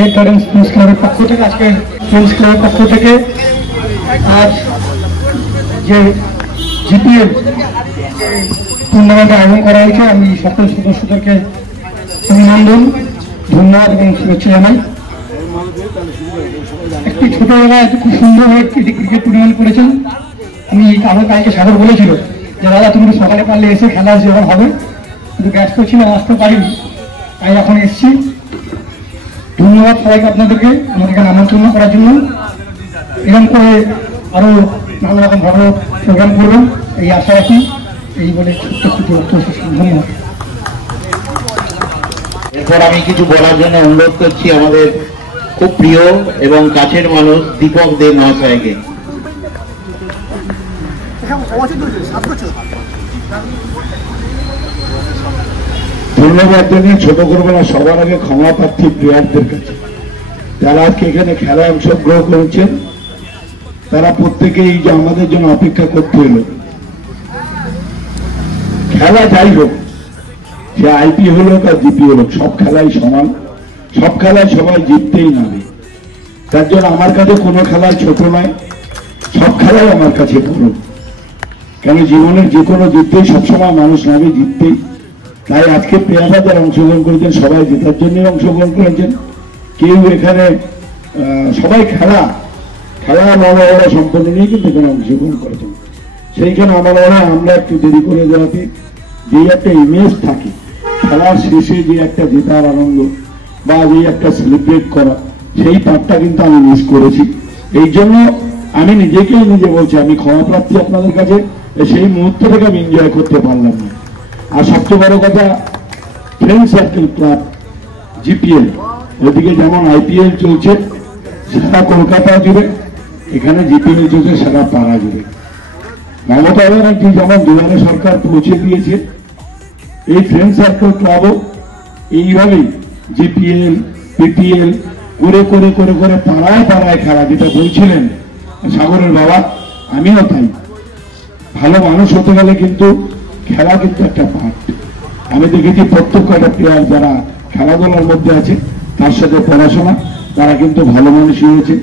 Lake gardens friends ক্লাবের পক্ষ থেকে আজকে ফ্রেন্ডস ক্লাবের পক্ষ থেকে আজ যে জিপিএল টুর্নামেন্টের আয়োজন করা হয়েছে, আমি সকল সদস্যদেরকে অভিনন্দন, ধন্যবাদ এবং শুভেচ্ছা জানাই। একটি ছোট জায়গায় খুব সুন্দরভাবে ক্রিকেট টুর্নামেন্ট করেছেন। আমি আমার কালকে সাগর বলেছিল যে দাদা তুমি সকালে পারলে এসে খেলা যেমন হবে, কিন্তু ব্যস্ত ছিল, আসতে পারিনি, তাই এখন এসছি। ধন্যবাদ সবাইকে, আপনাদেরকে আমাদের এখানে আমন্ত্রণ করার জন্য। এরকম করে আরো নানা রকম ভালো প্রোগ্রাম করবেন এই আশা রাখি। এই বলে ধন্যবাদ। এরপর আমি কিছু বলার জন্য অনুরোধ করছি আমাদের খুব প্রিয় এবং কাছের মানুষ দীপক দে মহাশয়কে। ধন্যবাদ জানিয়ে ছোট করবো না, সবার আগে ক্ষমা প্রার্থী প্লেয়ারদের কাছে যারা আজকে এখানে খেলায় অংশগ্রহণ করেছেন। তারা প্রত্যেকেই যে আমাদের জন্য অপেক্ষা করতে হলো। খেলা যাই হোক, সে আইপিএল হোক আর জিপিএল হোক, সব খেলাই সমান, সব খেলায় সবাই জিততেই নামে। তার জন্য আমার কাছে কোনো খেলায় ছোট নয়, সব খেলাই আমার কাছে বড়। কেন জীবনের যে কোনো জিততেই সবসময় মানুষ নামে জিততেই। তাই আজকে প্লেয়াররা যারা অংশগ্রহণ করেছেন সবাই জেতার জন্যই অংশগ্রহণ করেছেন। কেউ এখানে সবাই খেলা বড় সম্পন্ন নিয়ে কিন্তু এখানে অংশগ্রহণ করেছেন। সেইখানে আমার মনে হয় আমরা একটু দেরি করে দেওয়াতে যে একটা ইমেজ থাকে খেলার শেষে, যে একটা জেতার আনন্দ বা যে একটা সেলিব্রেট করা, সেই পার্টটা কিন্তু আমি মিস করেছি। এই জন্য আমি নিজে বলছি আমি ক্ষমাপ্রার্থী আপনাদের কাছে, সেই মুহূর্তটাকে আমি এনজয় করতে পারলাম না। আর সবচেয়ে বড় কথা, ফ্রেন্ড সার্কেল ক্লাব জিপিএল, ওদিকে যেমন আইপিএল চলছে সারা কলকাতা জুড়ে, এখানে জিপিএল চলছে সারা পাড়া জুড়ে। মমতা ব্যানার্জি যেমন দুয়ারে সরকার পৌঁছে দিয়েছে, এই ফ্রেন্ড সার্কেল ক্লাবও এইভাবেই জিপিএল পিপিএল করে করে করে করে পাড়ায় পাড়ায় খেলা, যেটা বলছিলেন সাগরের বাবা, আমিও তাই। ভালো মানুষ হতে গেলে কিন্তু খেলা কিন্তু একটা পার্ট। আমি দেখেছি প্রত্যেক কয়েকটা প্লেয়ার যারা খেলাধুলার মধ্যে আছে তার সাথে পড়াশোনা, তারা কিন্তু ভালো মানুষই হয়েছে,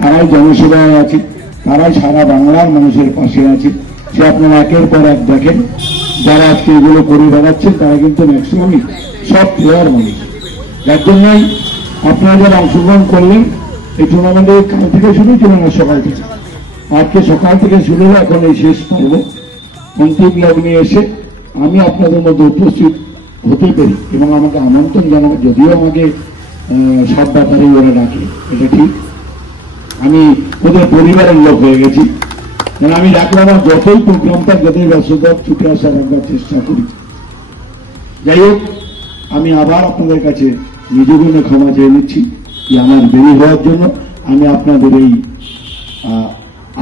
তারাই জনসেবায় আছে, তারাই সারা বাংলার মানুষের পাশে আছে। সে আপনারা একের পর এক দেখেন যারা আজকে এগুলো করে বেড়াচ্ছেন তারা কিন্তু ম্যাক্সিমামই সব প্লেয়ার মানুষ। যার জন্যই আপনারা যারা অংশগ্রহণ করলেন এই টুর্নামেন্টে, কাল থেকে শুরু ছিল না, সকাল থেকে, আজকে সকাল থেকে শুরু হলো, এখন এই শেষ পর্ব অন্তিম লগ্নে এসে আমি আপনাদের মধ্যে উপস্থিত হতে পারি এবং আমাকে আমন্ত্রণ জানাবো। যদিও আমাকে সব ব্যাপারেই ওরা ডাকে, এটা ঠিক, আমি ওদের পরিবারের লোক হয়ে গেছি। আমি ডাকলাম, আমার যতই প্রোগ্রামটা যতই ব্যস্ততা ছুটে আসার একবার চেষ্টা করি। যাই হোক, আমি আবার আপনাদের কাছে নিজেগুলো ক্ষমা চেয়ে নিচ্ছি যে আমার দেরি হওয়ার জন্য। আমি আপনাদের এই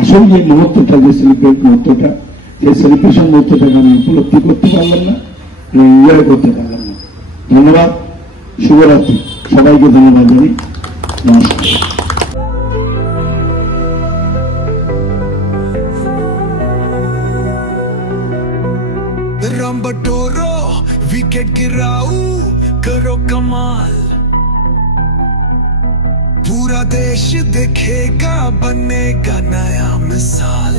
আসল যে মুহূর্তটা, যে সেলিব্রেট মুহূর্তটা, সেই সেলিব্রেশন মুহূর্তটাকে আমি উপলব্ধি করতে পারলাম না, এনজয় করতে পারলাম না। ধন্যবাদ, শুভরাত্রি, সবাইকে ধন্যবাদ জানি, নমস্কার। रंबटोरो विकेट गिराऊ करो कमाल, पूरा देश देखेगा, बनेगा नया मिसाल।